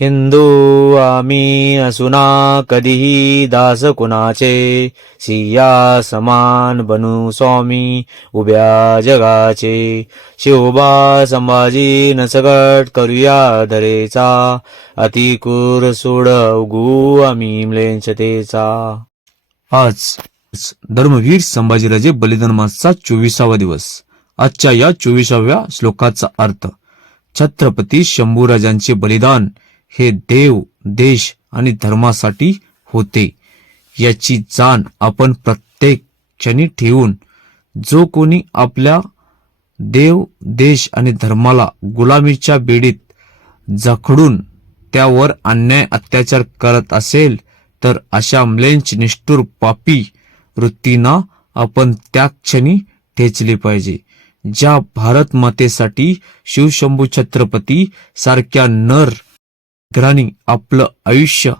हिंदू आम्ही असुना कधीही दास कुणाचे सिया समान बनू स्वामी उभ्या जगाचे. शिवबा संभाजी नसगट करूया धरेचा अतिकूर सोड उगू आम्ही म्लेंछतेचा आज धर्मवीर संभाजीराजे बलिदान मासचा चोवीसावा दिवस. आजच्या या चोवीसाव्या श्लोकाचा अर्थ छत्रपती शंभूराजांचे बलिदान हे देव देश आणि धर्मासाठी होते. याची जाण आपण प्रत्येक क्षणी ठेवून जो कोणी आपल्या देव देश आणि धर्माला गुलामीच्या बेडीत जखडून त्यावर अन्याय अत्याचार करत असेल तर अशा म्लेंच निष्ठुर पापी वृत्तींना आपण त्या क्षणी ठेचले पाहिजे ज्या भारत मातेसाठी शिवशंभू छत्रपती सारख्या नर ग्रानी आपलं आयुष्य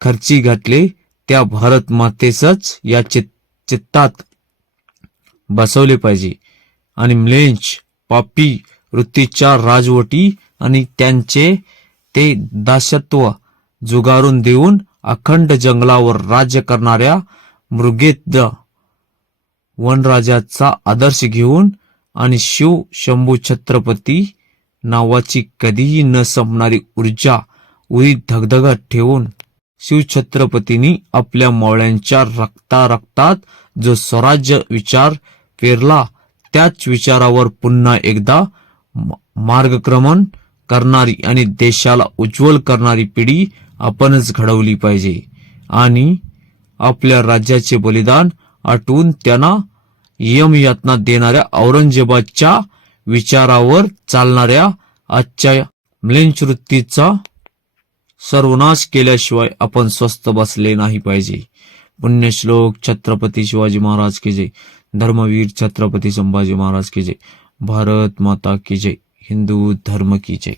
खर्ची घातले. त्या भारत मातेसच या चित चित्तात बसवले पाहिजे. आणि म्लेंच पापी वृत्तीच्या राजवटी आणि त्यांचे ते दासत्व जुगारून देऊन अखंड जंगलावर राज्य करणाऱ्या मृगेद वनराजाचा आदर्श घेऊन आणि शिव शंभू छत्रपती नावाची कधीही न संपणारी ऊर्जा उरी धगधगत ठेवून शिवछत्रपतींनी आपल्या मावळ्यांच्या रक्ता रक्तात जो स्वराज्य विचार पेरला त्याच विचारावर पुन्हा एकदा म- मार्गक्रमण करणारी आणि देशाला उज्ज्वल करणारी पिढी आपणच घडवली पाहिजे आणि आपल्या राज्याचे बलिदान आटवून त्यांना यमयातना देणाऱ्या औरंगजेबाच्या विचारावर चालणाऱ्या आजच्या म्लेंच वृत्तीचा सर्वनाश केल्याशिवाय आपण स्वस्थ बसले नाही पाहिजे. पुण्यश्लोक छत्रपती शिवाजी महाराज की जय. धर्मवीर छत्रपती संभाजी महाराज की जय. भारत माता की जय. हिंदू धर्म की जय.